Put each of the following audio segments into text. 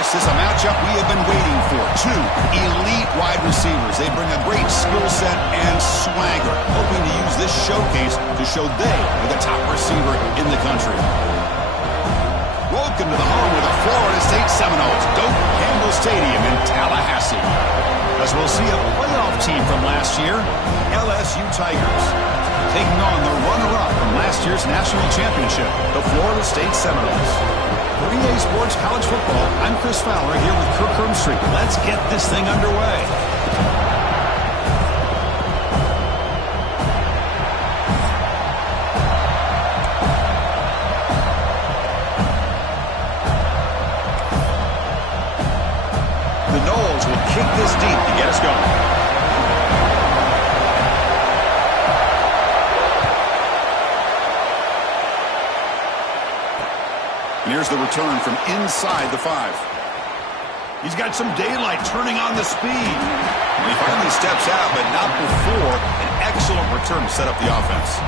This is a matchup we have been waiting for. Two elite wide receivers. They bring a great skill set and swagger, hoping to use this showcase to show they are the top receiver in the country. Welcome to the home of the Florida State Seminoles, Doak Campbell Stadium in Tallahassee. As we'll see a playoff team from last year, LSU Tigers, taking on the runner-up from last year's national championship, the Florida State Seminoles. For EA Sports College Football, I'm Chris Fowler here with Kirk Herbstreit. Let's get this thing underway. The Noles will kick this deep to get us going. And here's the return from inside the 5. He's got some daylight turning on the speed. He finally steps out, but not before an excellent return to set up the offense.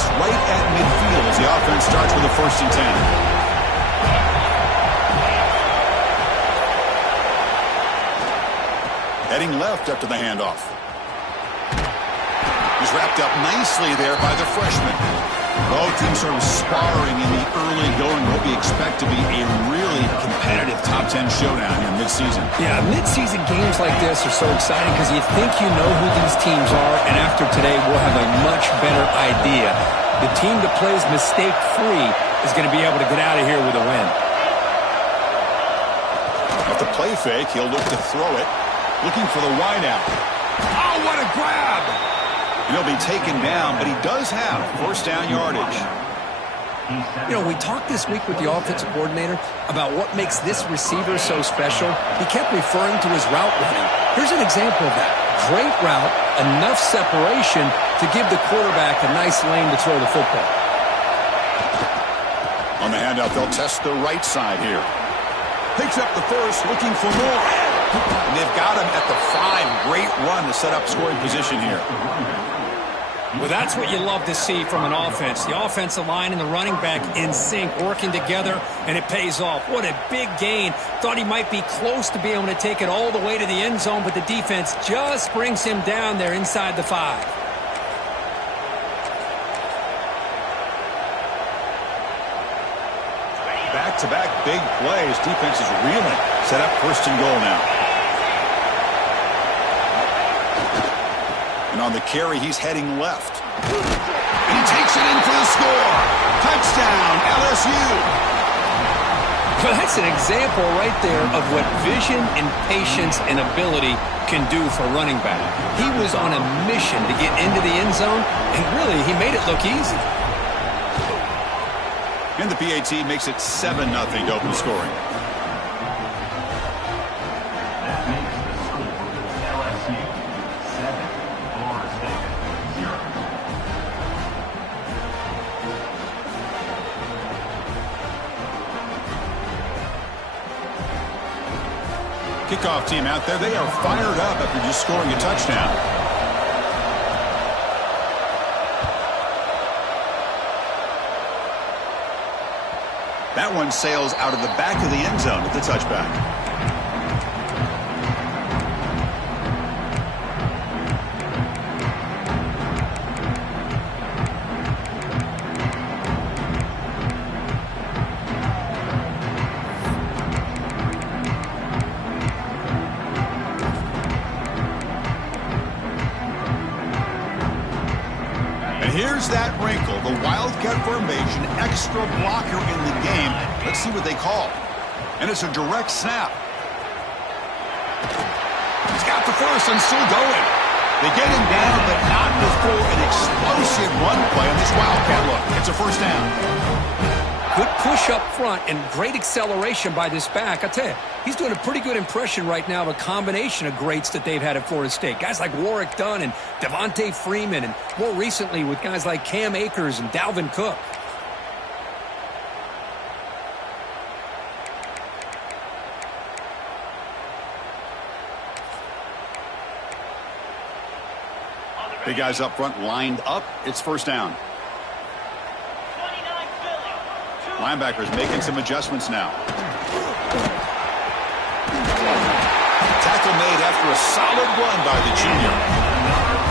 Right at midfield as the offense starts with a 1st and 10. Heading left after the handoff. He's wrapped up nicely there by the freshman. Both teams sort of sparring in the early going. What we expect to be a really competitive top 10 showdown here mid-season. Yeah, mid-season games like this are so exciting because you think you know who these teams are, and after today we'll have a much better idea. The team that plays mistake-free is going to be able to get out of here with a win. Off the play fake, he'll look to throw it. Looking for the wideout. Oh, what a grab! And he'll be taken down, but he does have 1st down yardage. You know, we talked this week with the offensive coordinator about what makes this receiver so special. He kept referring to his route running. Here's an example of that. Great route, enough separation to give the quarterback a nice lane to throw the football. On the handoff, they'll test the right side here. Picks up the 1st, looking for more. And they've got him at the 5. Great run to set up scoring position here. Well, that's what you love to see from an offense. The offensive line and the running back in sync, working together, and it pays off. What a big gain. Thought he might be close to being able to take it all the way to the end zone, but the defense just brings him down there inside the 5. Back-to-back big plays. Defense is reeling. Set up 1st and goal now. And on the carry, he's heading left. And he takes it in for the score. Touchdown, LSU. Well, that's an example right there of what vision and patience and ability can do for a running back. He was on a mission to get into the end zone, and really, he made it look easy. And the PAT makes it 7-0 to open scoring. Kickoff team out there. They are fired up after just scoring a touchdown. That one sails out of the back of the end zone at the touchback. Here's that wrinkle, the Wildcat formation, extra blocker in the game. Let's see what they call. And it's a direct snap. He's got the 1st and still going. They get him down, but not before an explosive run play on this Wildcat look. It's a 1st down. Good push up front and great acceleration by this back. I tell you, he's doing a pretty good impression right now of a combination of greats that they've had at Florida State. Guys like Warrick Dunn and Devontae Freeman, and more recently with guys like Cam Akers and Dalvin Cook. The guys up front lined up. It's first down. Linebackers making some adjustments now. Tackle made after a solid run by the junior.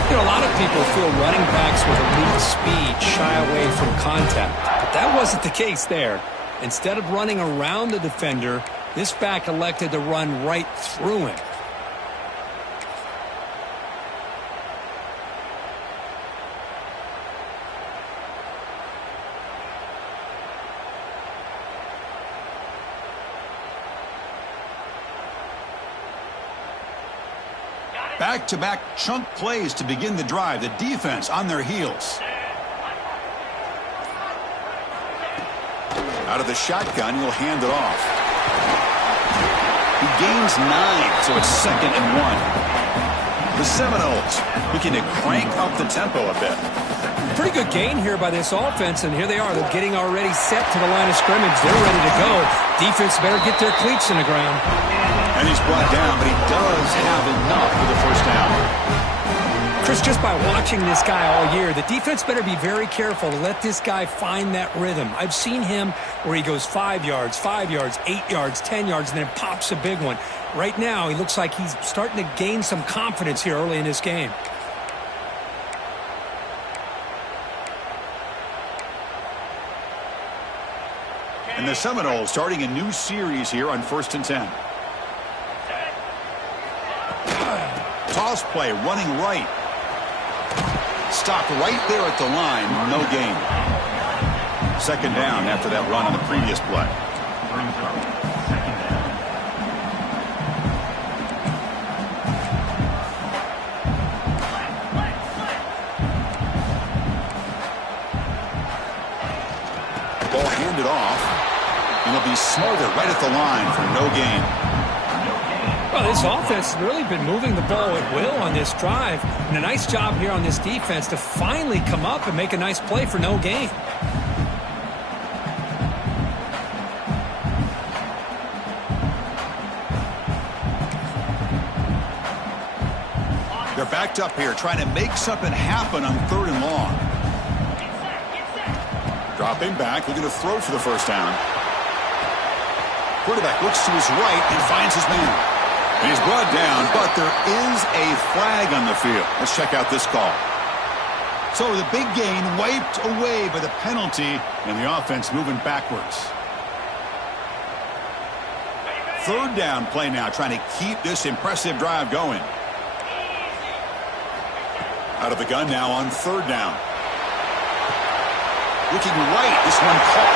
You know, a lot of people feel running backs with elite speed shy away from contact, but that wasn't the case there. Instead of running around the defender, this back elected to run right through him. Back-to-back chunk plays to begin the drive. The defense on their heels. Out of the shotgun, he'll hand it off. He gains 9, so it's 2nd and 1. The Seminoles looking to crank up the tempo a bit. Pretty good gain here by this offense, and here they are. They're getting already set to the line of scrimmage. They're ready to go. Defense better get their cleats in the ground. And he's brought down, but he does have enough for the first down. Chris, just by watching this guy all year, the defense better be very careful to let this guy find that rhythm. I've seen him where he goes 5 yards, 8 yards, 10 yards, and then pops a big one. Right now, he looks like he's starting to gain some confidence here early in this game. And the Seminoles starting a new series here on 1st and 10. Toss play, running right. Stopped right there at the line, no gain. 2nd down after that run on the previous play. Ball handed off, and he'll be smothered right at the line for no gain. Well, this offense has really been moving the ball at will on this drive. And a nice job here on this defense to finally come up and make a nice play for no gain. They're backed up here trying to make something happen on 3rd and long. Dropping back, looking to throw for the first down. Quarterback looks to his right and finds his man. And he's brought down, but there is a flag on the field. Let's check out this call. So the big gain wiped away by the penalty, and the offense moving backwards. 3rd down play now, trying to keep this impressive drive going. Out of the gun now on 3rd down. Looking right, this one caught.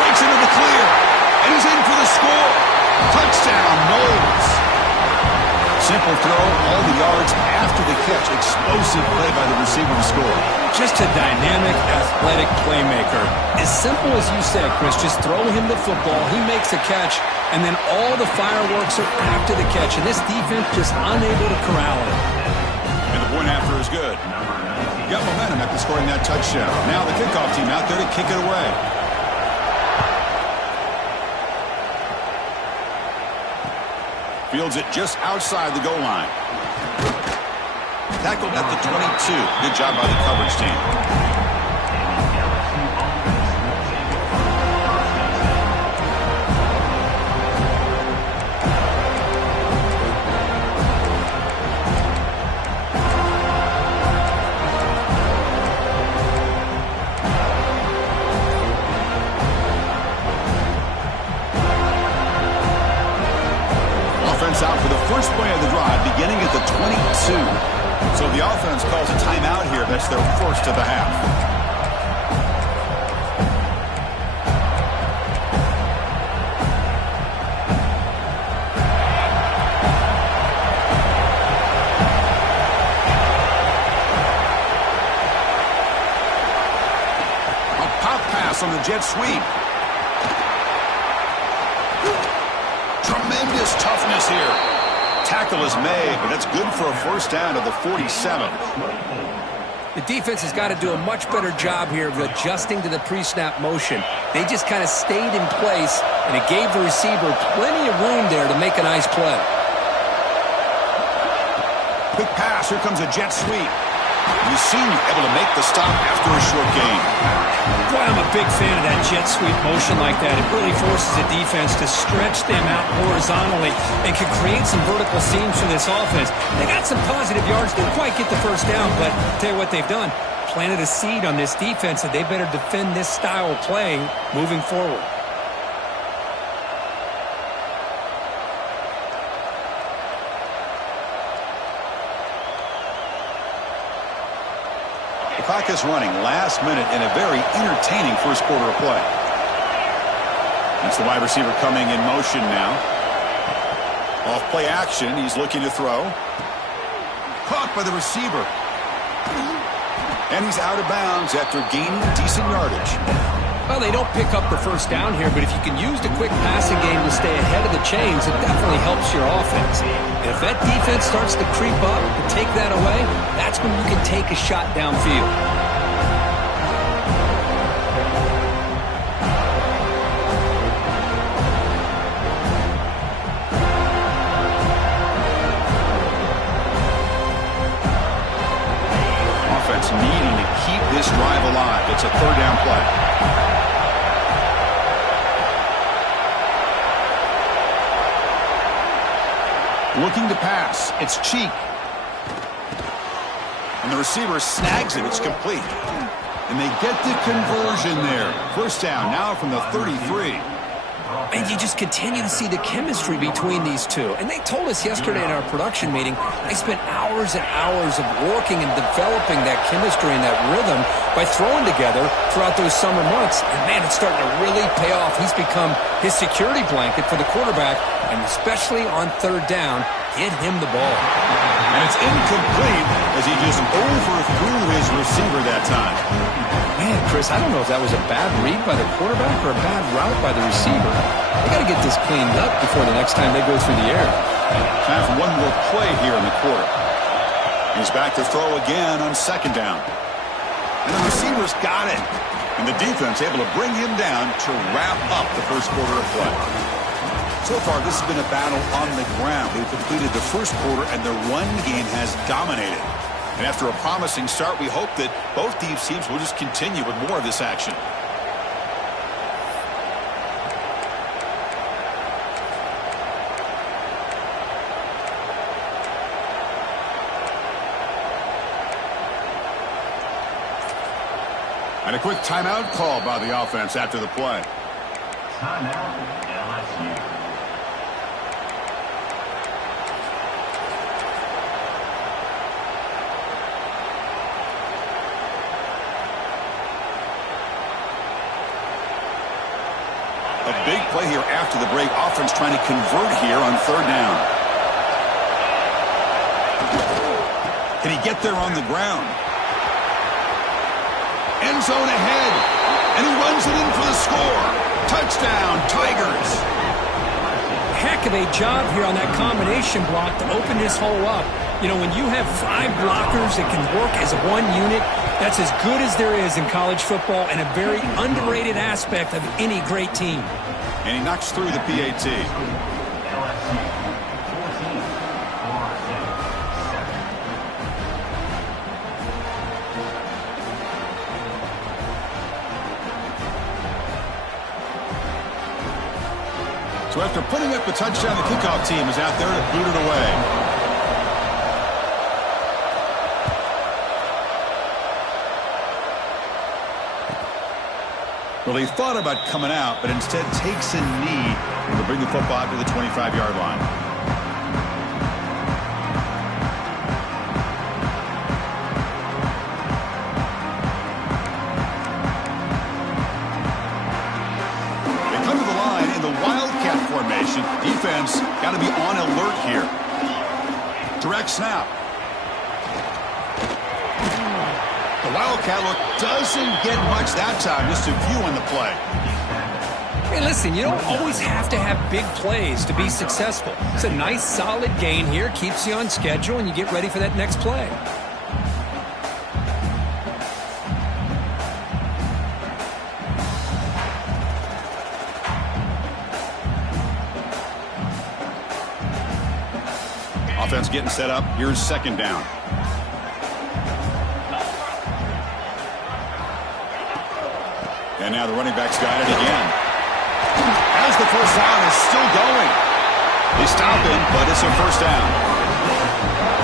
Breaks into the clear, and he's in for the score. Touchdown, Noles. Simple throw, all the yards after the catch. Explosive play by the receiver to score. Just a dynamic, athletic playmaker. As simple as you said, Chris, just throw him the football, he makes a catch, and then all the fireworks are after the catch, and this defense just unable to corral it. And the point after is good. Got momentum after scoring that touchdown. Now the kickoff team out there to kick it away. Fields it just outside the goal line. Tackled at the 22. Good job by the coverage team. Out for the first play of the drive, beginning at the 22. So the offense calls a timeout here. That's their first of the half. A pop pass on the jet sweep. Tremendous toughness here. Tackle is made, but that's good for a first down to the 47. The defense has got to do a much better job here of adjusting to the pre-snap motion. They just kind of stayed in place, and it gave the receiver plenty of room there to make a nice play. Quick pass. Here comes a jet sweep. He's seen able to make the stop after a short gain. Boy, I'm a big fan of that jet sweep motion like that. It really forces the defense to stretch them out horizontally and can create some vertical seams for this offense. They got some positive yards. Didn't quite get the first down, but I'll tell you what they've done. Planted a seed on this defense that they better defend this style of playing moving forward. Clock is running last minute in a very entertaining first quarter of play. That's the wide receiver coming in motion now. Off play action. He's looking to throw. Caught by the receiver. And he's out of bounds after gaining decent yardage. Well, they don't pick up the first down here, but if you can use the quick passing game to stay ahead of the chains, it definitely helps your offense. And if that defense starts to creep up and take that away, that's when you can take a shot downfield. Offense needing to keep this drive alive. It's a third down play. Looking to pass. It's Cheek. And the receiver snags it. It's complete. And they get the conversion there. First down now from the 33. And you just continue to see the chemistry between these two. And they told us yesterday in our production meeting, they spent hours and hours of working and developing that chemistry and that rhythm by throwing together throughout those summer months. And, man, it's starting to really pay off. He's become his security blanket for the quarterback, and especially on third down, get him the ball. And it's incomplete as he just overthrew his receiver that time. Man, Chris, I don't know if that was a bad read by the quarterback or a bad route by the receiver. They got to get this cleaned up before the next time they go through the air. Time for one more play here in the quarter. He's back to throw again on second down. And the receiver's got it. And the defense able to bring him down to wrap up the first quarter of play. So far, this has been a battle on the ground. We've completed the first quarter, and the run game has dominated. And after a promising start, we hope that both these teams will just continue with more of this action. And a quick timeout call by the offense after the play. Timeout, LSU. A big play here after the break. Offense trying to convert here on third down. Can he get there on the ground? End zone ahead. And he runs it in for the score. Touchdown, Tigers. Heck of a job here on that combination block to open this hole up. You know, when you have 5 blockers that can work as one unit, that's as good as there is in college football and a very underrated aspect of any great team. And he knocks through the PAT. So after putting up the touchdown, the kickoff team is out there to boot it away. Well, he thought about coming out, but instead takes a knee to bring the football out to the 25-yard line. They come to the line in the Wildcat formation. Defense got to be on alert here. Direct snap. The Wildcat look doesn't get much that time. Just a few on the play. Hey, listen, you don't always have to have big plays to be successful. It's a nice, solid gain here, keeps you on schedule, and you get ready for that next play. Offense getting set up. Here's second down. And now the running back's got it again. As the first down is still going. They stop him, but it's a first down.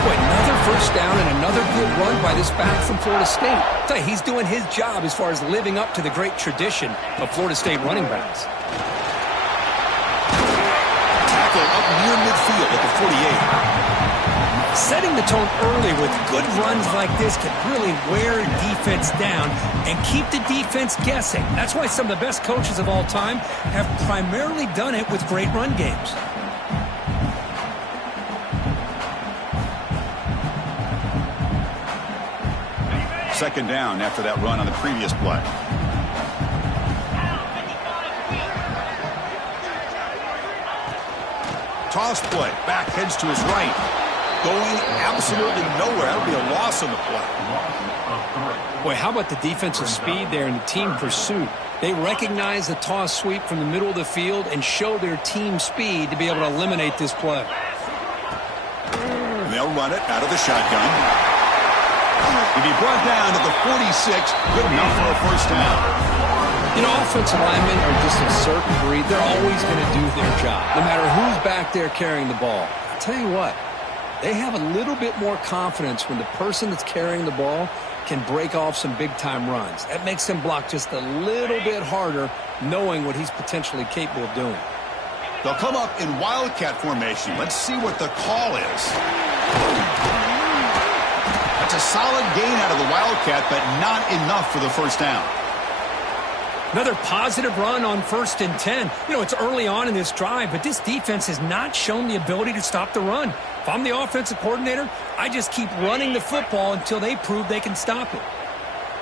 Boy, another first down and another good run by this back from Florida State. I tell you, he's doing his job as far as living up to the great tradition of Florida State running backs. Tackle up near midfield at the 48. Setting the tone early with good runs like this can really wear a defense down and keep the defense guessing. That's why some of the best coaches of all time have primarily done it with great run games. Second down after that run on the previous play. Toss play. Back heads to his right. Going absolutely nowhere. That'll be a loss on the play. Boy, how about the defensive speed there and the team pursuit? They recognize the toss sweep from the middle of the field and show their team speed to be able to eliminate this play. And they'll run it out of the shotgun. He'll be brought down to the 46. Good enough for a first down. You know, offensive linemen are just a certain breed. They're always going to do their job, no matter who's back there carrying the ball. I'll tell you what, they have a little bit more confidence when the person that's carrying the ball can break off some big-time runs. That makes them block just a little bit harder, knowing what he's potentially capable of doing. They'll come up in Wildcat formation. Let's see what the call is. That's a solid gain out of the Wildcat, but not enough for the first down. Another positive run on 1st and 10. You know, it's early on in this drive, but this defense has not shown the ability to stop the run. If I'm the offensive coordinator, I just keep running the football until they prove they can stop it.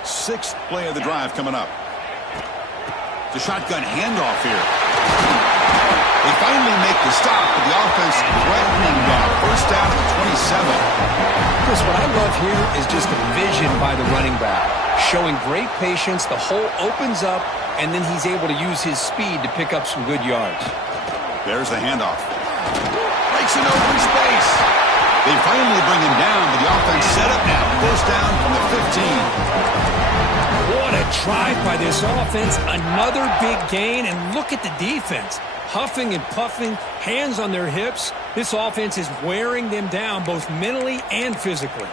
Sixth play of the drive coming up. The shotgun handoff here. They finally make the stop, but the offense threatening now. First down at the 27. Chris, what I love here is just the vision by the running back. Showing great patience, the hole opens up, and then he's able to use his speed to pick up some good yards. There's the handoff. Breaks an open space. They finally bring him down, but the offense set up now. First down from the 15. What a drive by this offense. Another big gain, and look at the defense. Huffing and puffing, hands on their hips. This offense is wearing them down both mentally and physically.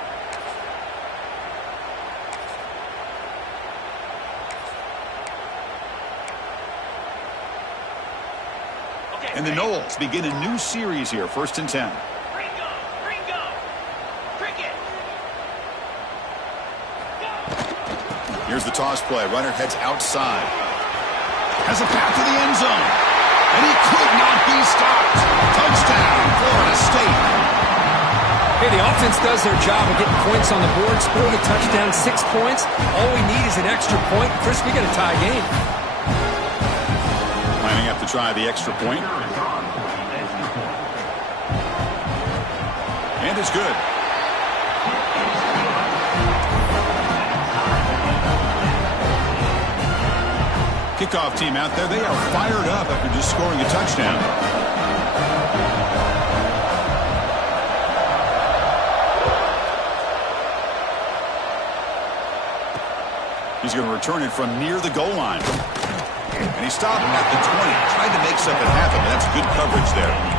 And the Noles begin a new series here, 1st and 10. Ringo, cricket. Here's the toss play. Runner heads outside. Has a path to the end zone. And he could not be stopped. Touchdown, Florida State. Hey, the offense does their job of getting points on the board, scoring a touchdown, 6 points. All we need is an extra point. Chris, we got a tie game. Lining up to try the extra point. And it's good. Kickoff team out there. They are fired up after just scoring a touchdown. He's going to return it from near the goal line. And he stopped at the 20. Tried to make something happen, but that's good coverage there.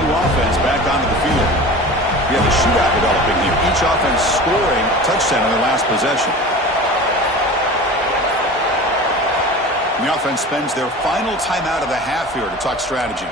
Offense back onto the field. We have a shootout developing here. Each offense scoring a touchdown in their last possession. And the offense spends their final timeout of the half here to talk strategy.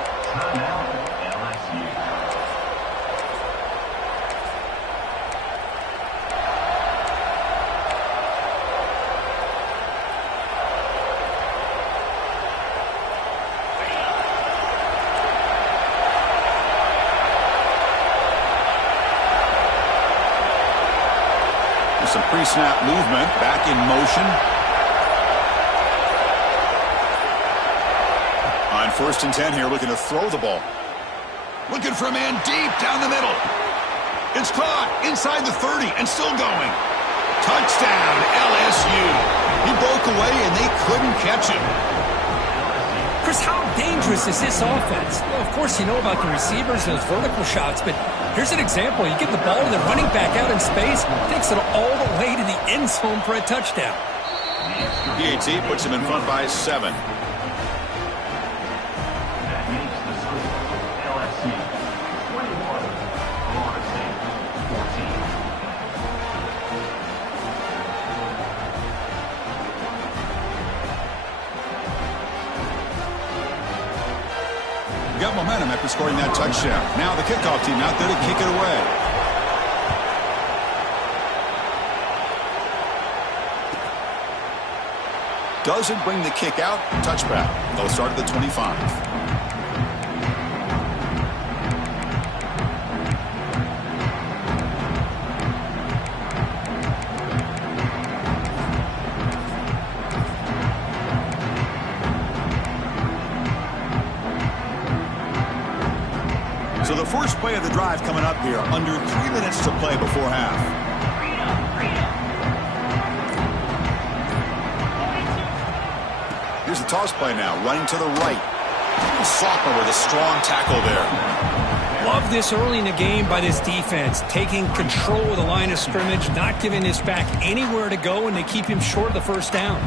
Pre-snap movement, back in motion. On 1st and 10 here, looking to throw the ball. Looking for a man deep down the middle. It's caught inside the 30 and still going. Touchdown, LSU. He broke away and they couldn't catch him. Chris, how dangerous is this offense? Well, of course, you know about the receivers and those vertical shots, but here's an example. You get the ball to the running back out in space, takes it all the way to the end zone for a touchdown. PAT puts him in front by 7. Got momentum after scoring that touchdown. Now the kickoff team out there to kick it away. Doesn't bring the kick out. Touchback. They'll start at the 25. So the first play of the drive coming up here, under 3 minutes to play before half. Here's the toss play now, running to the right. Sophomore with a strong tackle there. Love this early in the game by this defense, taking control of the line of scrimmage, not giving this back anywhere to go, and they keep him short of the first down.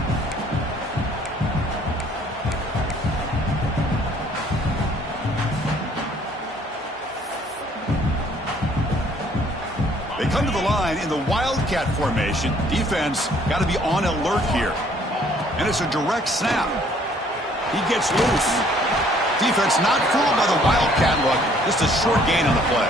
Come to the line in the Wildcat formation. Defense got to be on alert here. And it's a direct snap. He gets loose. Defense not fooled by the Wildcat look. Just a short gain on the play.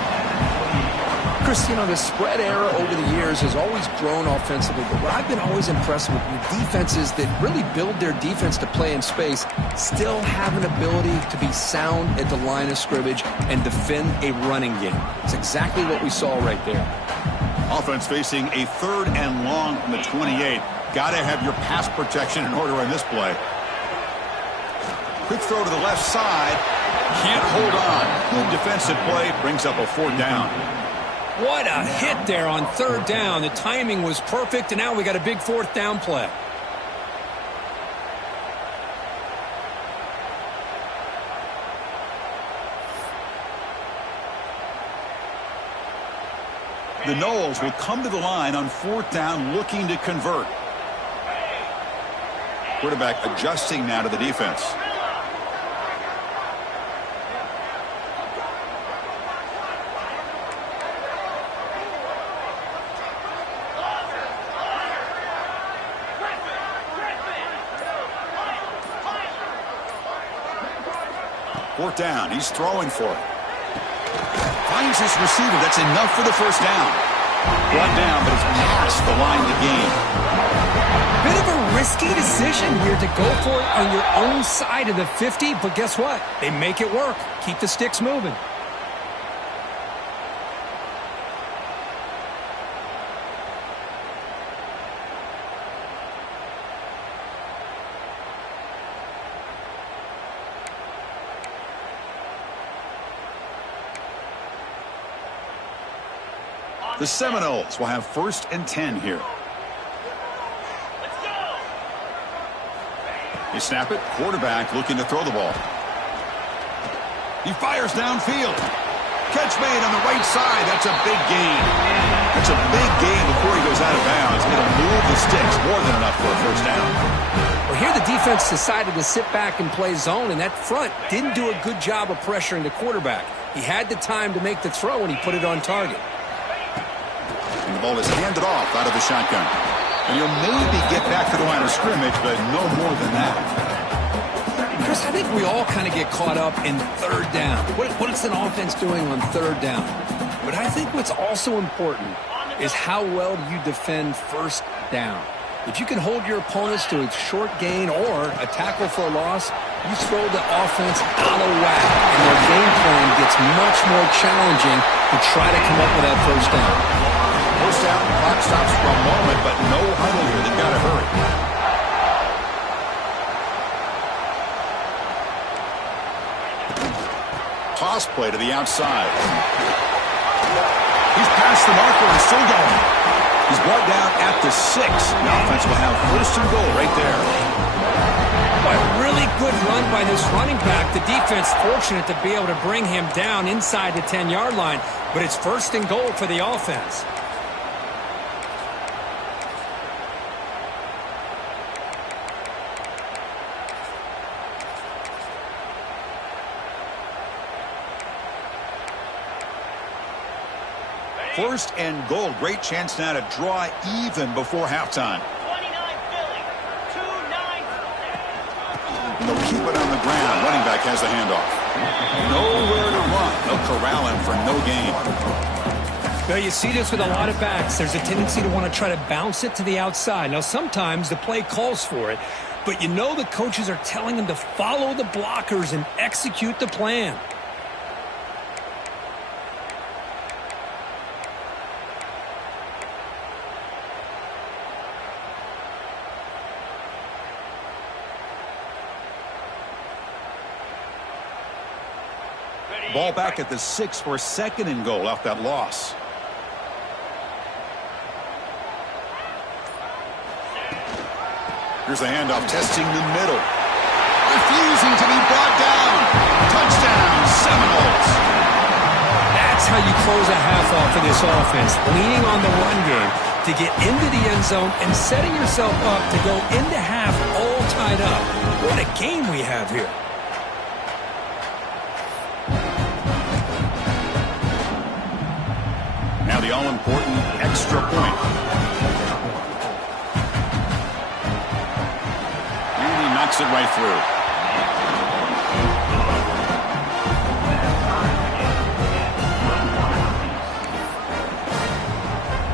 Chris, you know, the spread era over the years has always grown offensively, but what I've been always impressed with defenses that really build their defense to play in space still have an ability to be sound at the line of scrimmage and defend a running game. It's exactly what we saw right there. Offense facing a 3rd and long from the 28. Got to have your pass protection in order on this play. Quick throw to the left side. Can't hold on. Good defensive play. Brings up a 4th down. What a hit there on 3rd down. The timing was perfect, and now we got a big 4th down play. The Noles will come to the line on 4th down looking to convert. Quarterback adjusting now to the defense. Fourth down. He's throwing for it. Finds his receiver. That's enough for the first down. Brought down, but it's past the line to gain. Bit of a risky decision here to go for it on your own side of the 50, but guess what? They make it work. Keep the sticks moving. The Seminoles will have 1st and 10 here. Let's go. They snap it. Quarterback looking to throw the ball. He fires downfield. Catch made on the right side. That's a big gain. That's a big gain before he goes out of bounds. It'll move the sticks. More than enough for a first down. Well, here the defense decided to sit back and play zone, and that front didn't do a good job of pressuring the quarterback. He had the time to make the throw, and he put it on target. And the ball is handed off out of the shotgun. And he'll maybe get back to the line of scrimmage, but no more than that. Chris, I think we all kind of get caught up in 3rd down. What is an offense doing on 3rd down? But I think what's also important is how well you defend 1st down. If you can hold your opponents to a short gain or a tackle for a loss, you throw the offense out of whack, and their game plan gets much more challenging to try to come up with that 1st down. 1st down, clock stops for a moment, but no huddle here. They've got to hurry. Toss play to the outside. He's past the marker and still going. He's brought down at the 6. The offense will have first and goal right there. A really good run by this running back. The defense fortunate to be able to bring him down inside the 10-yard line, but it's first and goal for the offense. First and goal. Great chance now to draw even before halftime. 29 Philly. 2-9. They'll keep it on the ground. Running back has the handoff. Nowhere to run. They'll corral him for no gain. Well, you see this with a lot of backs. There's a tendency to want to try to bounce it to the outside. Now, sometimes the play calls for it, but you know the coaches are telling them to follow the blockers and execute the plan. Ball back at the 6 for second and goal off that loss. Here's the handoff, testing the middle. Refusing to be brought down. Touchdown, Seminoles. That's how you close a half off of this offense, leaning on the run game to get into the end zone and setting yourself up to go into half all tied up. What a game we have here. Now the all-important extra point. And he knocks it right through.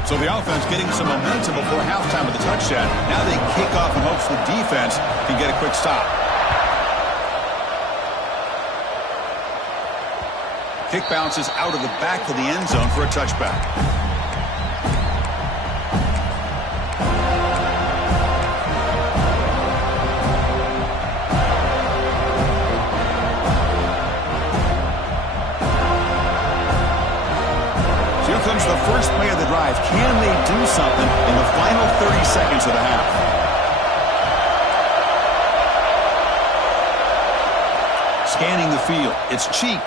So the offense getting some momentum before halftime with the touchdown. Now they kick off in hopes the defense can get a quick stop. Kick bounces out of the back of the end zone for a touchback. So here comes the first play of the drive. Can they do something in the final 30 seconds of the half? Scanning the field. It's Cheek.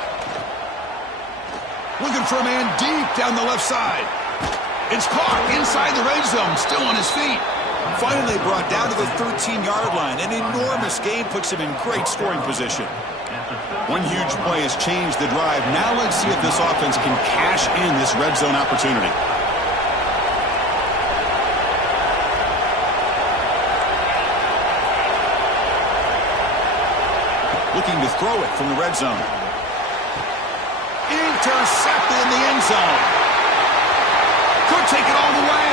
Looking for a man deep down the left side. It's caught inside the red zone, still on his feet. Finally brought down to the 13-yard line. An enormous gain puts him in great scoring position. One huge play has changed the drive. Now let's see if this offense can cash in this red zone opportunity. Looking to throw it from the red zone. Intercepted in the end zone. Could take it all the way.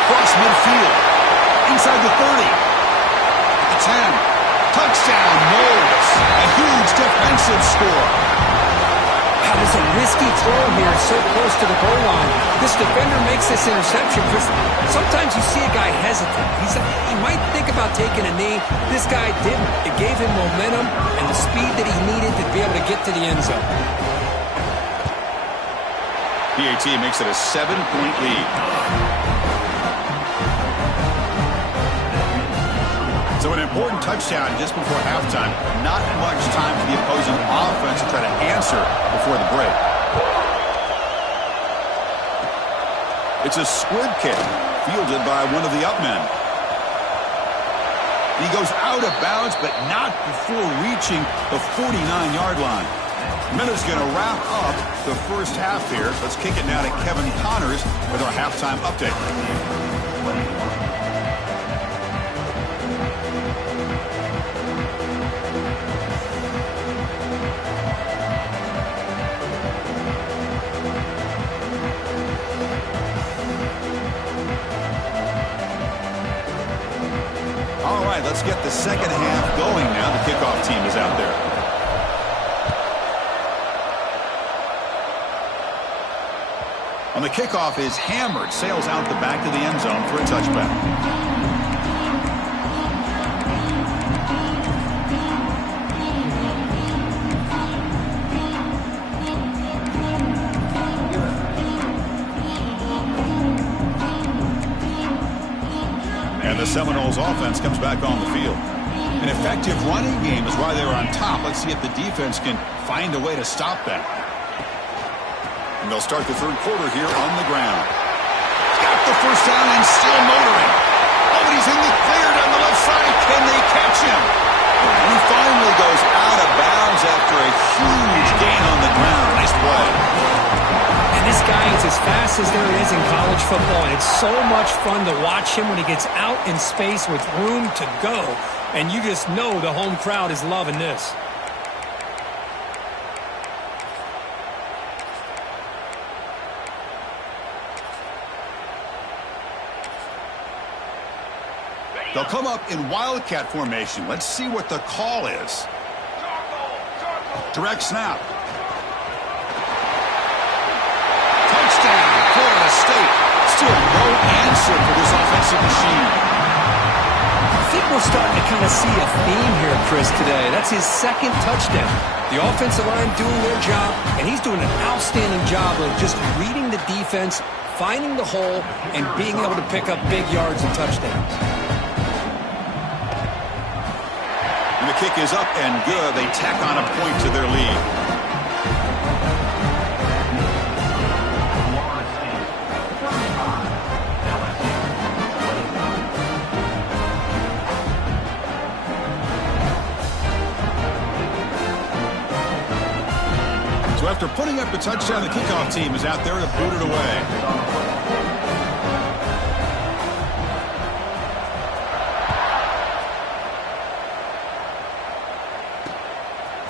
Across midfield. Inside the 30. The 10. Touchdown, Knowles. A huge defensive score. That was a risky throw here, so close to the goal line. This defender makes this interception because sometimes you see a guy hesitant. He might think about taking a knee. This guy didn't. It gave him momentum and the speed that he needed to be able to get to the end zone. PAT makes it a 7-point lead. So an important touchdown just before halftime. Not much time for the opposing offense to try to answer before the break. It's a squib kick fielded by one of the up men. He goes out of bounds, but not before reaching the 49-yard line. Minutes going to wrap up the first half here. Let's kick it now to Kevin Connors with our halftime update. All right, let's get the second half going now. The kickoff team is out there. And the kickoff is hammered, sails out the back of the end zone for a touchback. And the Seminoles offense comes back on the field. An effective running game is why they were on top. Let's see if the defense can find a way to stop that. And they'll start the third quarter here on the ground. Got the first down and still motoring. Oh, and he's in the clear down the left side. Can they catch him? And he finally goes out of bounds after a huge gain on the ground. Nice play. This guy is as fast as there is in college football, and it's so much fun to watch him when he gets out in space with room to go. And you just know the home crowd is loving this. They'll come up in Wildcat formation. Let's see what the call is. Direct snap. Touchdown, Florida State. Still no answer for this offensive machine. I think we're starting to kind of see a theme here, Chris, today. That's his second touchdown. The offensive line doing their job, and he's doing an outstanding job of just reading the defense, finding the hole, and being able to pick up big yards and touchdowns. And the kick is up and good. They tack on a point to their lead. So after putting up the touchdown, the kickoff team is out there to boot it away.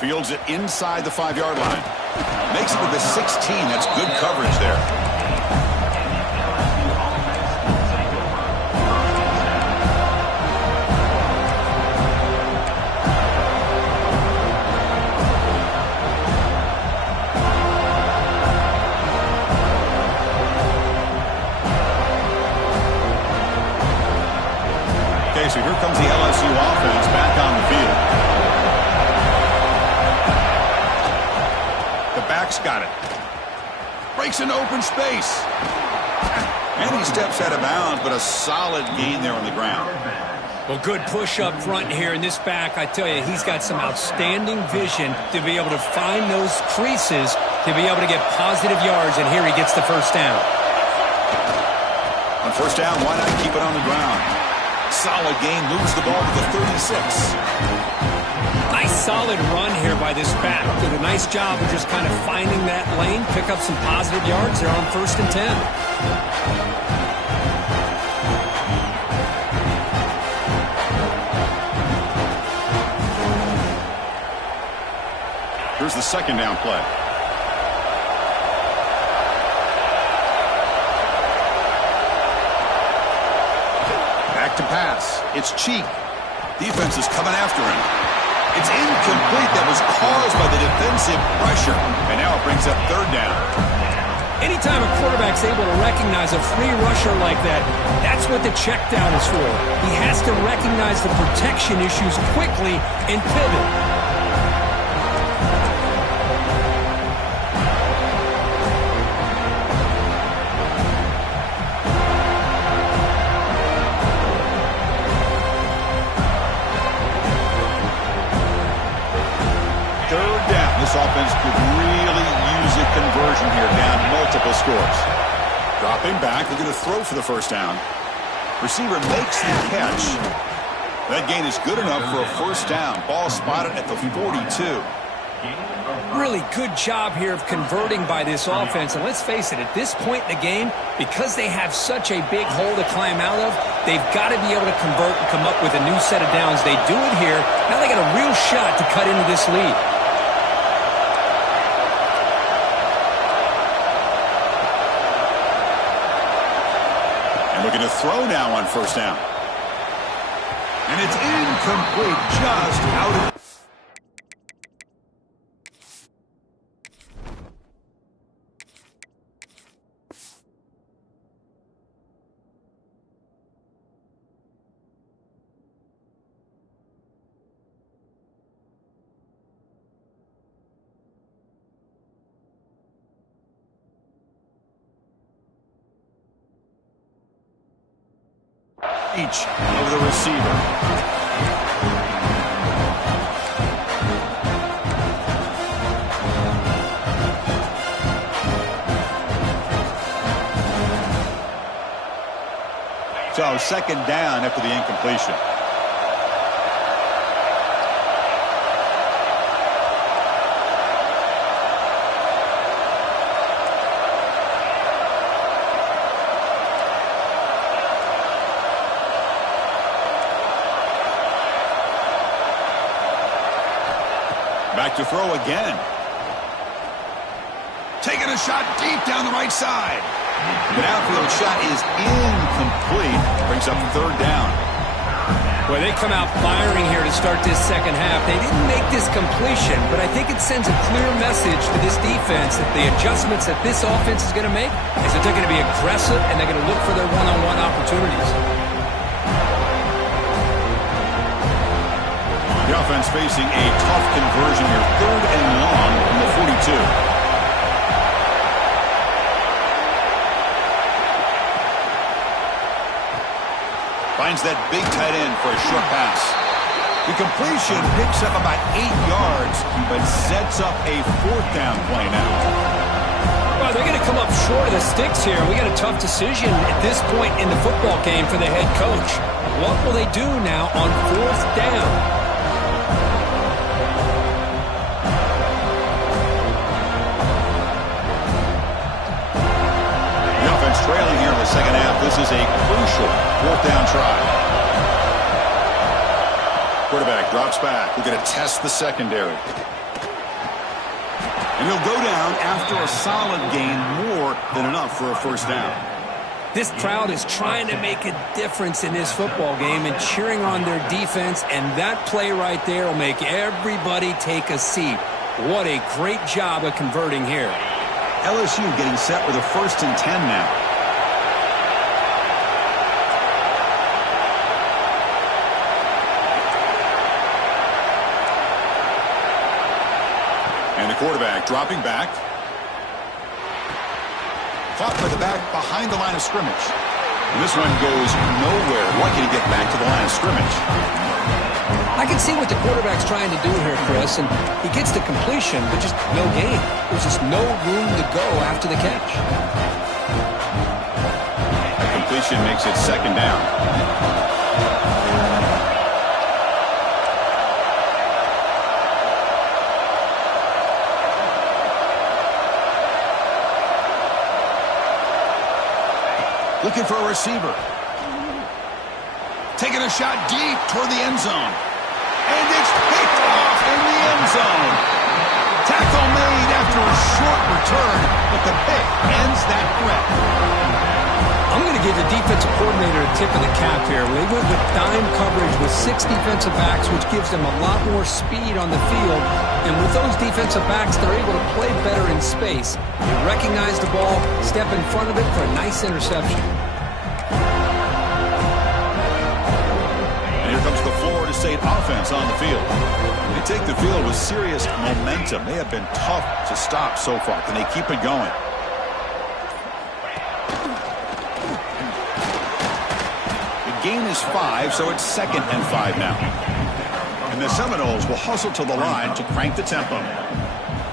Fields it inside the 5-yard line. Makes it to the 16. That's good coverage there. Okay, so here comes the LSU offense back on the field. Back's got it. Breaks into open space. And he steps out of bounds, but a solid gain there on the ground. Well, good push up front here in this back. I tell you, he's got some outstanding vision to be able to find those creases, to be able to get positive yards, and here he gets the first down. On first down, why not keep it on the ground? Solid gain, moves the ball to the 36. Nice solid run here by this back. Did a nice job of just kind of finding that lane, pick up some positive yards there on 1st and 10. Here's the second down play. Back to pass. It's Cheek. Defense is coming after him. It's incomplete. That was caused by the defensive pressure. And now it brings up third down. Anytime a quarterback's able to recognize a free rusher like that, that's what the check down is for. He has to recognize the protection issues quickly and pivot. This offense could really use a conversion here, down multiple scores. Dropping back, they're going to throw for the first down. Receiver makes the catch. That gain is good enough for a first down. Ball spotted at the 42. Really good job here of converting by this offense. And let's face it, at this point in the game, because they have such a big hole to climb out of, they've got to be able to convert and come up with a new set of downs. They do it here. Now they got a real shot to cut into this lead. Looking to throw now on first down. And it's incomplete, just out of... Each of the receiver. So second down after the incompletion. Back to throw again. Taking a shot deep down the right side. The outfield shot is incomplete. Brings up third down. Well, they come out firing here to start this second half. They didn't make this completion, but I think it sends a clear message to this defense that the adjustments that this offense is going to make is that they're going to be aggressive and they're going to look for their one-on-one opportunities. The offense facing a tough conversion here. Third and long from the 42. Finds that big tight end for a short pass. The completion picks up about 8 yards, but sets up a fourth down play now. Well, they're going to come up short of the sticks here. We got a tough decision at this point in the football game for the head coach. What will they do now on fourth down? Trailing here in the second half. This is a crucial fourth down try. Quarterback drops back. We're going to test the secondary. And he'll go down after a solid gain, more than enough for a first down. This crowd is trying to make a difference in this football game and cheering on their defense, and that play right there will make everybody take a seat. What a great job of converting here. LSU getting set with a 1st and 10 now. And the quarterback dropping back. Caught by the back behind the line of scrimmage. And this one goes nowhere. Lucky to get back to the line of scrimmage. I can see what the quarterback's trying to do here, Chris, and he gets the completion, but just no gain. There's just no room to go after the catch. The completion makes it second down. Looking for a receiver. Taking a shot deep toward the end zone. And it's picked off in the end zone. Tackle made after a short return, but the pick ends that threat. I'm going to give the defensive coordinator a tip of the cap here. They went with dime coverage with 6 defensive backs, which gives them a lot more speed on the field. And with those defensive backs, they're able to play better in space. They recognize the ball, step in front of it for a nice interception. And here comes the Florida State offense on the field. They take the field with serious momentum. They have been tough to stop so far. Can they keep it going? Gain is 5, so it's 2nd and 5 now. And the Seminoles will hustle to the line to crank the tempo.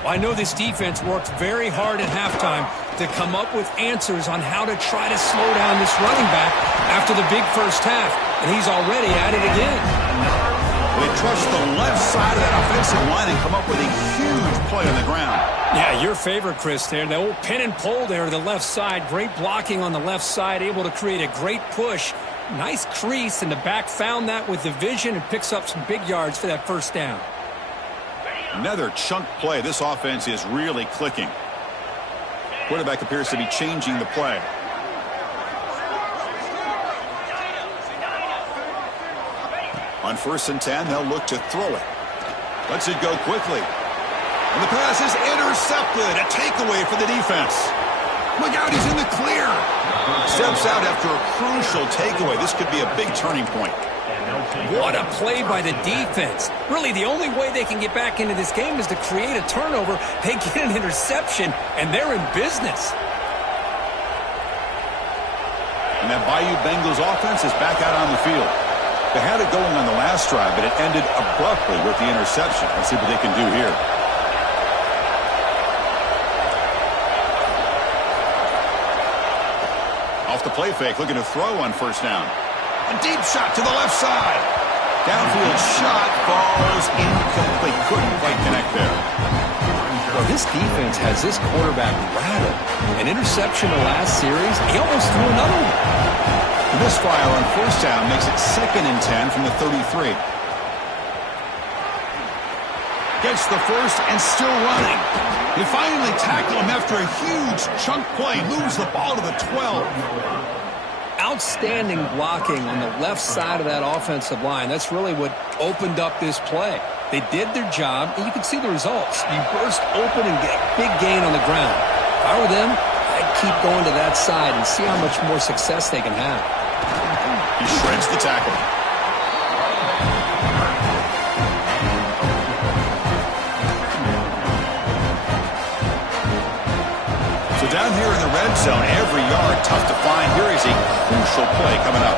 Well, I know this defense worked very hard at halftime to come up with answers on how to try to slow down this running back after the big first half, and he's already at it again. They trust the left side of that offensive line and come up with a huge play on the ground. Yeah, your favorite, Chris, there. The old pin and pull there to the left side. Great blocking on the left side, able to create a great push. Nice crease, and the back found that with the vision and picks up some big yards for that first down. Another chunk play. This offense is really clicking. Quarterback appears to be changing the play. On 1st and 10, they'll look to throw it. Lets it go quickly. And the pass is intercepted. A takeaway for the defense. Look out, he's in the clear. Steps out after a crucial takeaway. This could be a big turning point. What a play by the defense. Really, the only way they can get back into this game is to create a turnover. They get an interception, and they're in business. And that Bayou Bengals offense is back out on the field. They had it going on the last drive, but it ended abruptly with the interception. Let's see what they can do here. Off the play fake, looking to throw on first down. A deep shot to the left side. Downfield shot falls incomplete. Couldn't quite connect there. Well, this defense has this quarterback rattled. An interception the last series, he almost threw another one. The misfire on first down makes it 2nd and 10 from the 33. Gets the first and still running. They finally tackle him after a huge chunk play. Moves the ball to the 12. Outstanding blocking on the left side of that offensive line. That's really what opened up this play. They did their job, and you can see the results. You burst open and get a big gain on the ground. If I were them, I'd keep going to that side and see how much more success they can have. He shreds the tackle. So down here in the red zone, every yard tough to find. Here is a crucial play coming up.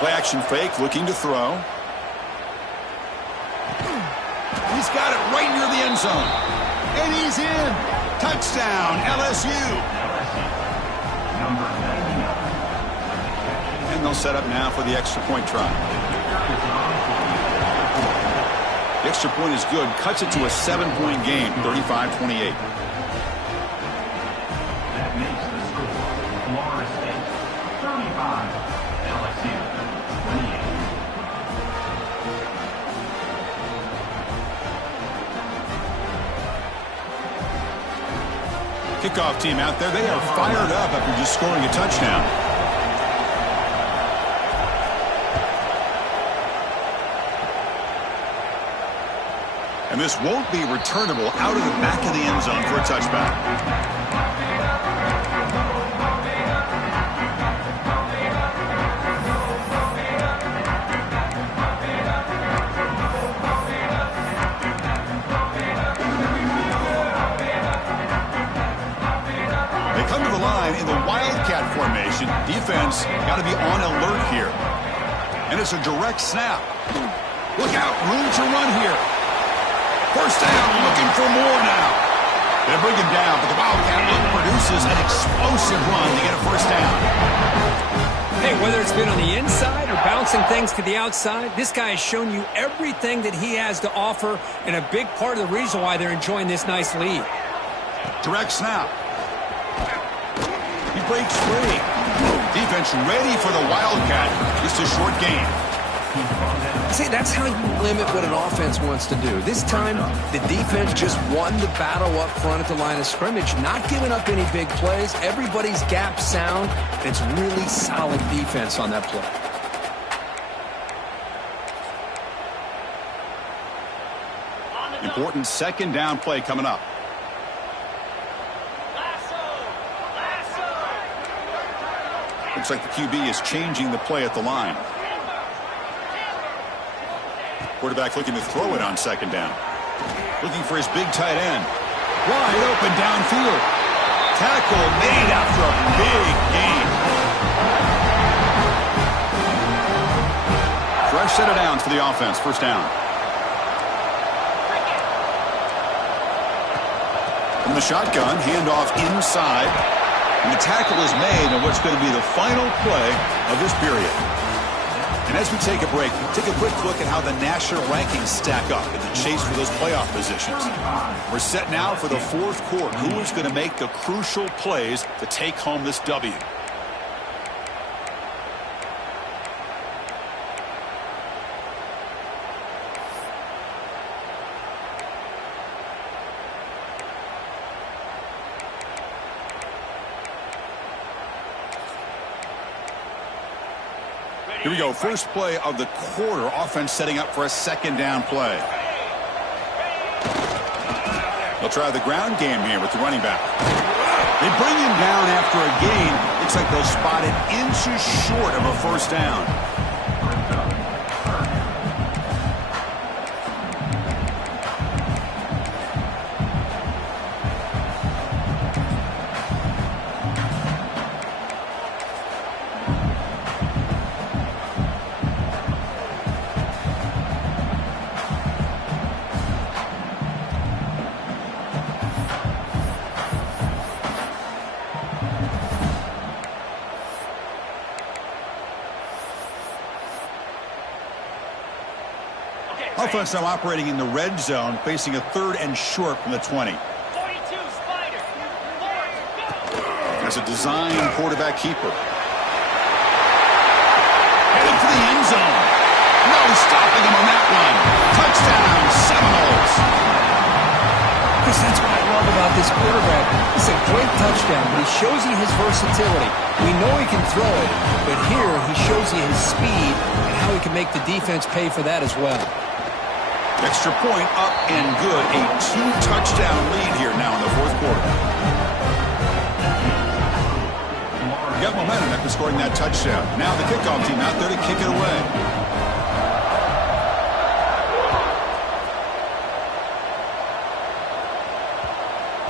Play action fake, looking to throw. He's got it right near the end zone. And he's in. Touchdown, LSU. And they'll set up now for the extra point try. The extra point is good. Cuts it to a 7-point game, 35-28. That makes the score Florida State 35, LSU 28. Kickoff team out there. They are fired up after just scoring a touchdown. And this won't be returnable out of the back of the end zone for a touchback. They come to the line in the Wildcat formation. Defense got to be on alert here. And it's a direct snap. Look out, room to run here. First down, looking for more now. They bring him down, but the Wildcat produces an explosive run to get a first down. Hey, whether it's been on the inside or bouncing things to the outside, this guy has shown you everything that he has to offer, and a big part of the reason why they're enjoying this nice lead. Direct snap. He breaks free. Defense ready for the Wildcat. Just a short gain. See, that's how you limit what an offense wants to do. This time, the defense just won the battle up front at the line of scrimmage, not giving up any big plays. Everybody's gap sound. It's really solid defense on that play. Important second down play coming up. Looks like the QB is changing the play at the line. Quarterback looking to throw it on second down. Looking for his big tight end. Wide open downfield. Tackle made after a big gain. Fresh set of downs for the offense. First down. From the shotgun, handoff inside. And the tackle is made on what's going to be the final play of this period. And as we take a break, take a quick look at how the national rankings stack up in the chase for those playoff positions. We're set now for the fourth quarter. Who is going to make the crucial plays to take home this W? Here we go. First play of the quarter. Offense setting up for a second down play. They'll try the ground game here with the running back. They bring him down after a gain. Looks like they'll spot it inches short of a first down. offense now operating in the red zone, facing a 3rd and short from the 20. 42, Spider. Lawrence, go. As a design quarterback keeper. Headed for the end zone. No stopping him on that one. Touchdown, Seminoles. Chris, that's what I love about this quarterback. It's a great touchdown, but he shows you his versatility. We know he can throw it, but here he shows you his speed and how he can make the defense pay for that as well. Extra point up and good. A 2-touchdown lead here now in the 4th quarter. We got momentum after scoring that touchdown. Now the kickoff team out there to kick it away.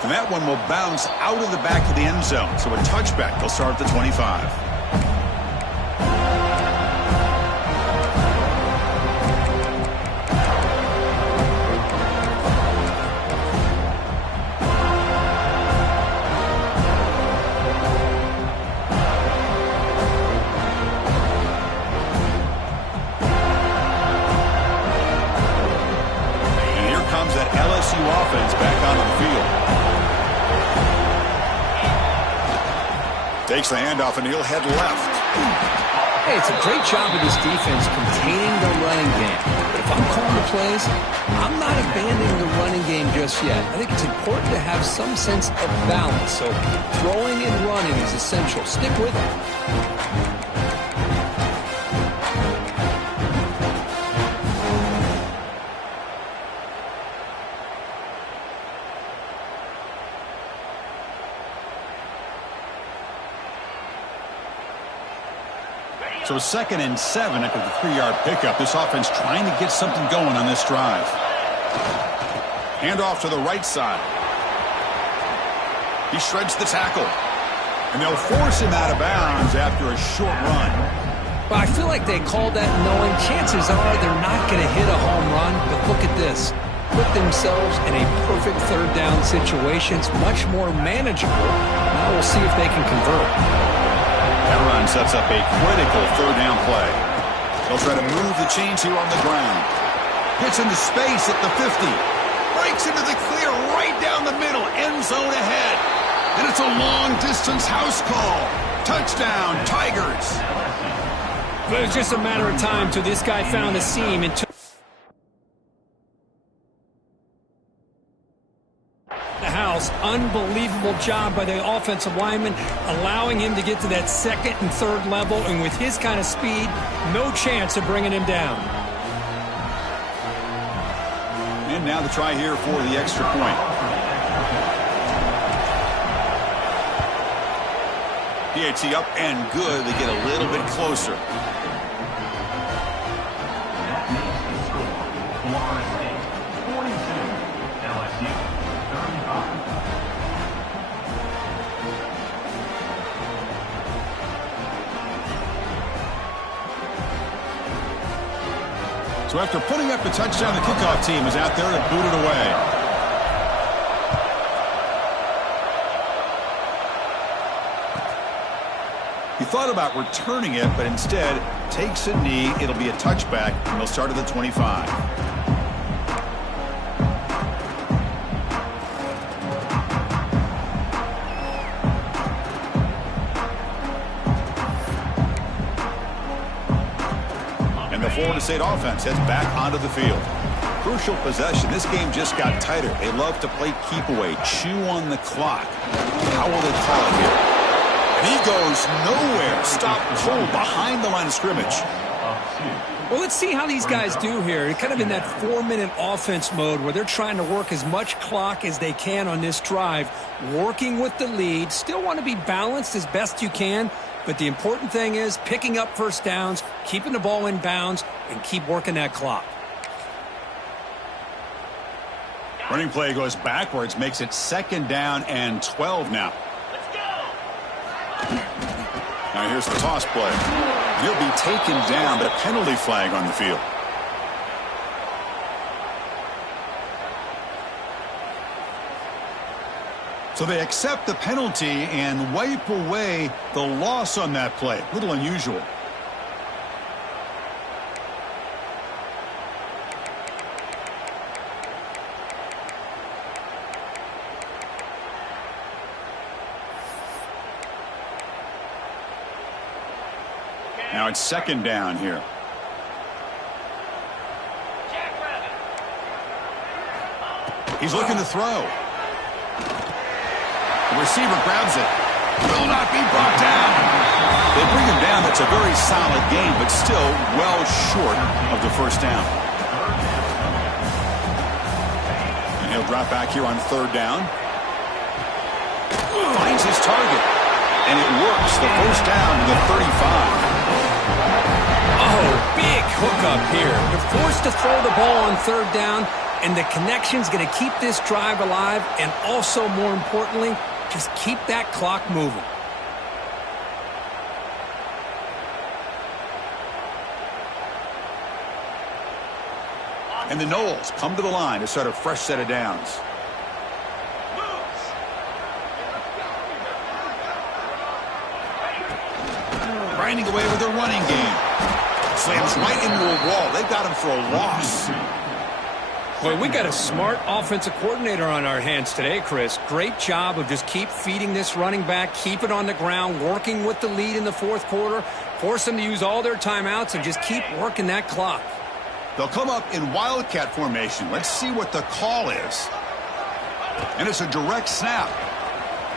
And that one will bounce out of the back of the end zone. So a touchback. They'll start at the 25. And here comes that LSU offense back onto the field. Takes the handoff, and he'll head left. Hey, it's a great job of this defense containing the running game. But if I'm calling the plays, I'm not abandoning the running game just yet. I think it's important to have some sense of balance. So throwing and running is essential. Stick with it. So 2nd and 7 after the 3-yard pickup. This offense trying to get something going on this drive. Handoff to the right side. He shreds the tackle. And they'll force him out of bounds after a short run. Well, I feel like they called that knowing chances are they're not going to hit a home run. But look at this. Put themselves in a perfect 3rd down situation. It's much more manageable. Now we'll see if they can convert. That run sets up a critical 3rd down play. They'll try to move the chains here on the ground. Gets into space at the 50. Breaks into the clear right down the middle. End zone ahead. And it's a long-distance house call. Touchdown, Tigers. But it was just a matter of time till this guy found a seam and took the house. Unbelievable job by the offensive lineman, allowing him to get to that 2nd and 3rd level, and with his kind of speed, no chance of bringing him down. And now the try here for the extra point. PAT up and good. They get a little bit closer. That makes the score. Florida State 42, LSU 35. So after putting up a touchdown, the kickoff team is out there to boot it away. He thought about returning it, but instead takes a knee. It'll be a touchback, and they'll start at the 25. And the Florida State offense heads back onto the field. Crucial possession. This game just got tighter. They love to play keep away, chew on the clock. How will they call it here? And he goes nowhere. Stop cold behind the line of scrimmage. Well, let's see how these guys do here. They're kind of in that 4-minute offense mode where they're trying to work as much clock as they can on this drive, working with the lead. Still want to be balanced as best you can, but the important thing is picking up first downs, keeping the ball in bounds, and keep working that clock. Running play goes backwards, makes it 2nd down and 12 now. Let's go. Now here's the toss play. He'll be taken down, but a penalty flag on the field. So they accept the penalty and wipe away the loss on that play. A little unusual. Now it's second down here. He's looking to throw. The receiver grabs it. Will not be brought down. They bring him down. That's a very solid game, but still well short of the first down. And he'll drop back here on third down. Finds his target. And it works. The first down to the 35. Oh, big hookup here. They're forced to throw the ball on third down, and the connection's going to keep this drive alive, and also, more importantly, just keep that clock moving. And the Knowles come to the line to start a fresh set of downs. Grinding away with their running game. Slams right into a wall. They got him for a loss. Boy, we got a smart offensive coordinator on our hands today, Chris. Great job of just keep feeding this running back, keep it on the ground, working with the lead in the fourth quarter, force them to use all their timeouts, and just keep working that clock. They'll come up in Wildcat formation. Let's see what the call is. And it's a direct snap.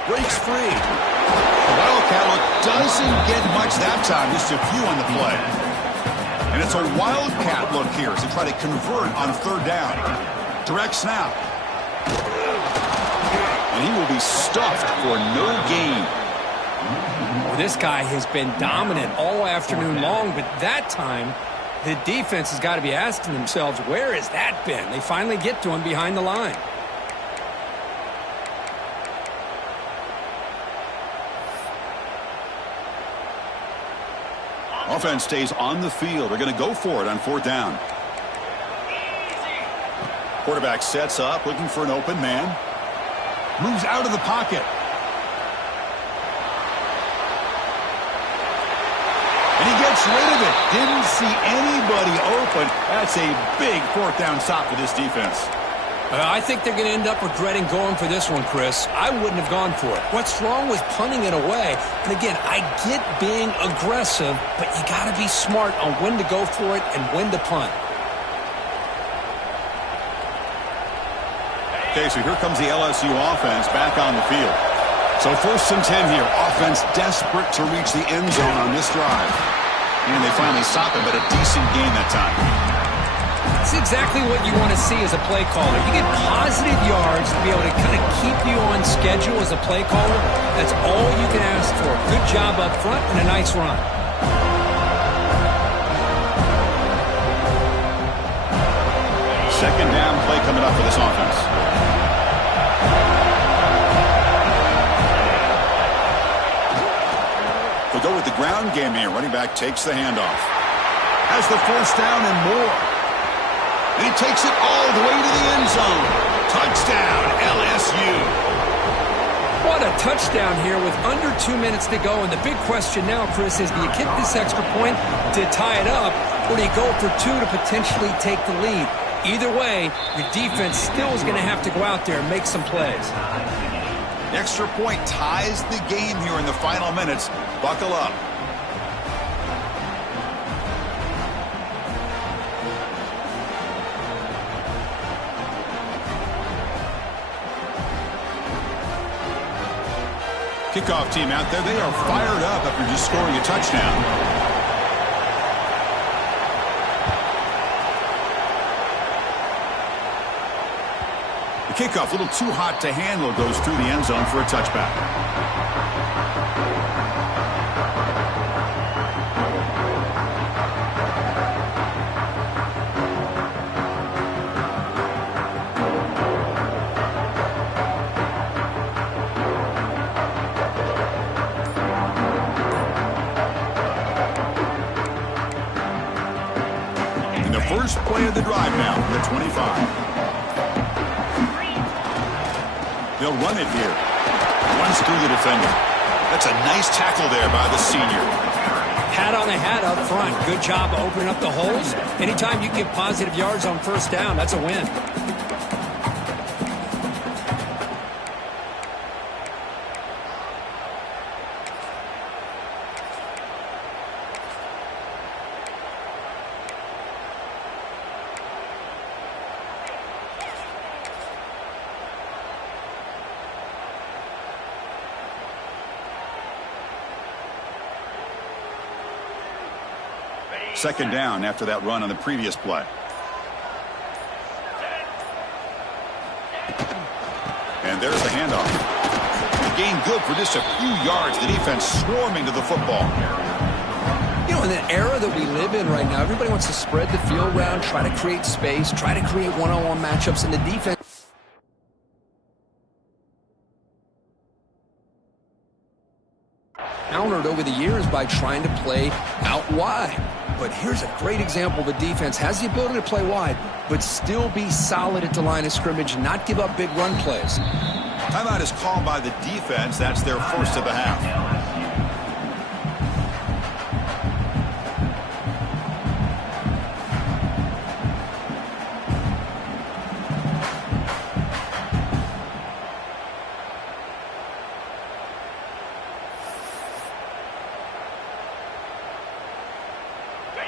Breaks free. The Wildcat look doesn't get much that time, just a few on the play. And it's a Wildcat look here as they try to convert on third down. Direct snap. And he will be stuffed for no gain. Well, this guy has been dominant all afternoon long, but that time the defense has got to be asking themselves, where has that been? They finally get to him behind the line. Offense stays on the field. They're going to go for it on fourth down. Quarterback sets up, looking for an open man. Moves out of the pocket. And he gets rid of it. Didn't see anybody open. That's a big fourth down stop for this defense. I think they're going to end up regretting going for this one, Chris. I wouldn't have gone for it. What's wrong with punting it away? And again, I get being aggressive, but you got to be smart on when to go for it and when to punt. Okay, so here comes the LSU offense back on the field. So 1st and 10 here. Offense desperate to reach the end zone on this drive. And they finally stop it, but a decent gain that time. It's exactly what you want to see as a play caller. You get positive yards to be able to kind of keep you on schedule as a play caller. That's all you can ask for. Good job up front and a nice run. Second down play coming up for this offense. They'll go with the ground game here. Running back takes the handoff. Has the first down and more. And he takes it all the way to the end zone. Touchdown, LSU. What a touchdown here with under 2 minutes to go. And the big question now, Chris, is do you kick this extra point to tie it up, or do you go for two to potentially take the lead? Either way, your defense still is going to have to go out there and make some plays. Extra point ties the game here in the final minutes. Buckle up. Kickoff team out there, they are fired up after just scoring a touchdown. The kickoff, a little too hot to handle, goes through the end zone for a touchback. First play of the drive now from the 25. They'll run it here. Runs through the defender. That's a nice tackle there by the senior. Hat on a hat up front. Good job opening up the holes. Anytime you get positive yards on first down, that's a win. Second down after that run on the previous play. And there's the handoff. The gain good for just a few yards. The defense swarming to the football. You know, in the era that we live in right now, everybody wants to spread the field around, try to create space, try to create one-on-one matchups, and the defense countered over the years by trying to play out wide. But here's a great example. The defense has the ability to play wide, but still be solid at the line of scrimmage, not give up big run plays. Timeout is called by the defense. That's their first of the half.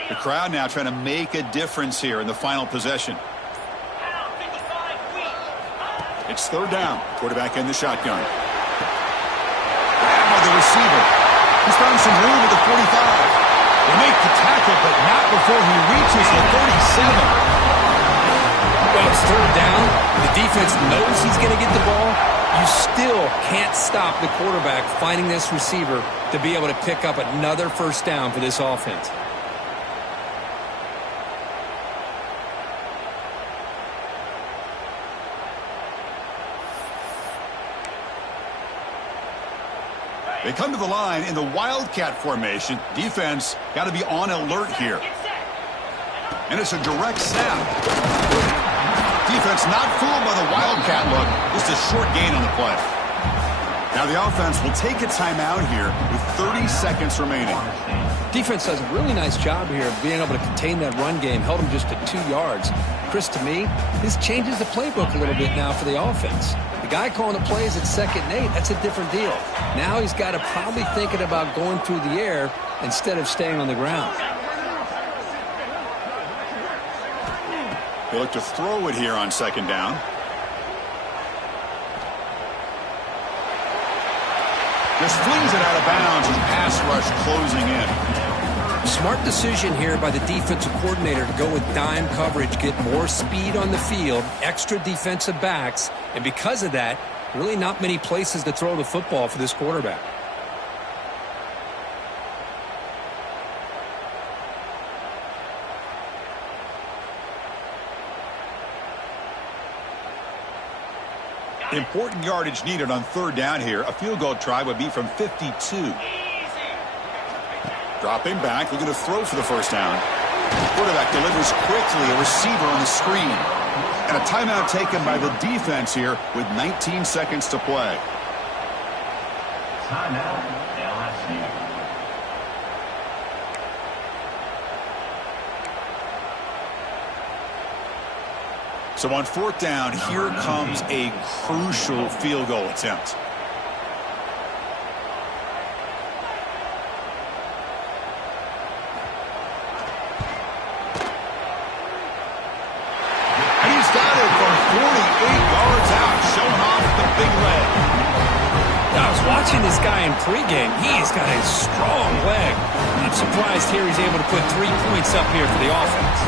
The crowd now trying to make a difference here in the final possession. It's third down. Quarterback in the shotgun. Grab by the receiver. He's found some room at the 45. They make the tackle, but not before he reaches the 37. Well, it's third down. The defense knows he's going to get the ball. You still can't stop the quarterback finding this receiver to be able to pick up another first down for this offense. They come to the line in the Wildcat formation. Defense got to be on alert here. And it's a direct snap. Defense not fooled by the Wildcat look. Just a short gain on the play. Now the offense will take a timeout here with 30 seconds remaining. Defense does a really nice job here of being able to contain that run game. Held him just to 2 yards. Chris, to me, this changes the playbook a little bit now for the offense. The guy calling the plays at 2nd and 8, that's a different deal. Now he's got to probably thinking about going through the air instead of staying on the ground. They look to throw it here on 2nd down. Just flings it out of bounds with pass rush closing in. Smart decision here by the defensive coordinator to go with dime coverage, get more speed on the field, extra defensive backs, and because of that, really not many places to throw the football for this quarterback. Important yardage needed on 3rd down here. A field goal try would be from 52. Dropping back, looking to throw for the first down. Quarterback delivers quickly, a receiver on the screen. And a timeout taken by the defense here with 19 seconds to play. Timeout, LSU. So on 4th down, here comes a crucial field goal attempt. He's got it from 48 yards out, showing off the big leg. I was watching this guy in pregame. He's got a strong leg. I'm surprised here he's able to put 3 points up here for the offense.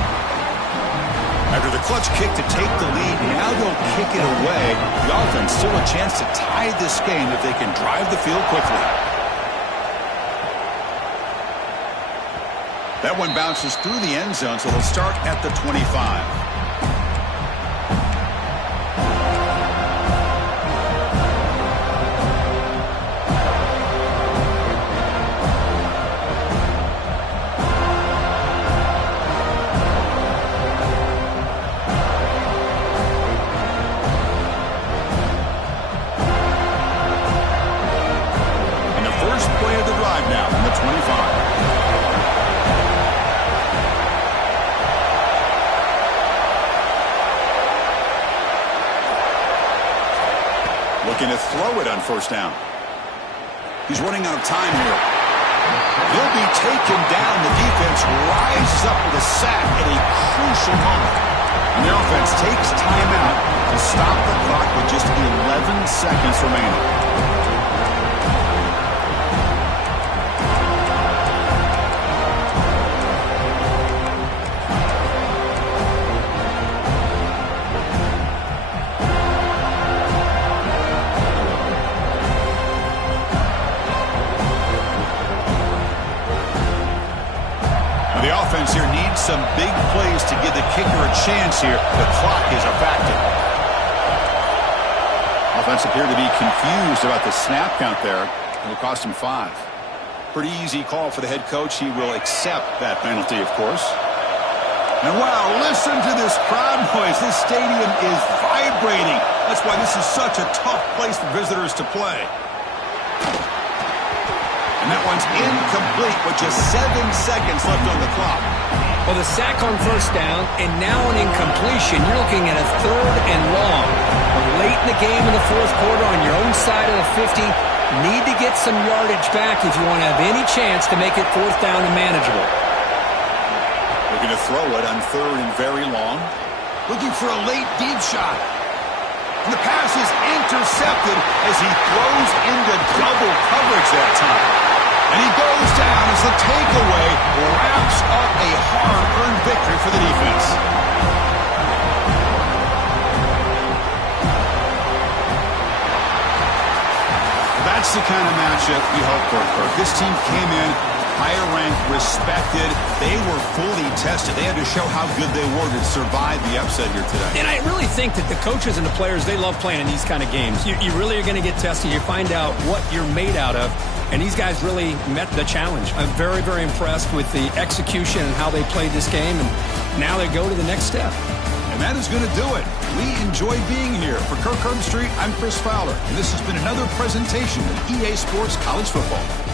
After the clutch kick to take the lead, now they'll kick it away. The offense still a chance to tie this game if they can drive the field quickly. That one bounces through the end zone, so they'll start at the 25. Looking to throw it on 1st down. He's running out of time here. He'll be taken down. The defense rises up with a sack at a crucial moment. And the offense takes timeout to stop the clock with just 11 seconds remaining. defense here needs some big plays to give the kicker a chance here. The clock is a factor. Offense appeared to be confused about the snap count there. It'll cost him 5. Pretty easy call for the head coach. He will accept that penalty, of course. And wow, listen to this crowd noise. This stadium is vibrating. That's why this is such a tough place for visitors to play. And that one's incomplete with just 7 seconds left on the clock. Well, the sack on first down, and now an incompletion. You're looking at a 3rd and long. We're late in the game in the 4th quarter on your own side of the 50. Need to get some yardage back if you want to have any chance to make it 4th down and manageable. Looking to throw it on 3rd and very long. Looking for a late deep shot. And the pass is intercepted as he throws into double coverage that time. And he goes down as the takeaway wraps up a hard-earned victory for the defense. That's the kind of matchup we hope for, Kirk. This team came in higher ranked, respected. They were fully tested. They had to show how good they were to survive the upset here today. And I really think that the coaches and the players, they love playing in these kind of games. You really are going to get tested. You find out what you're made out of. And these guys really met the challenge. I'm very, very impressed with the execution and how they played this game. And now they go to the next step. And that is going to do it. We enjoy being here. For Kirk Herbstreit, I'm Chris Fowler. And this has been another presentation of EA Sports College Football.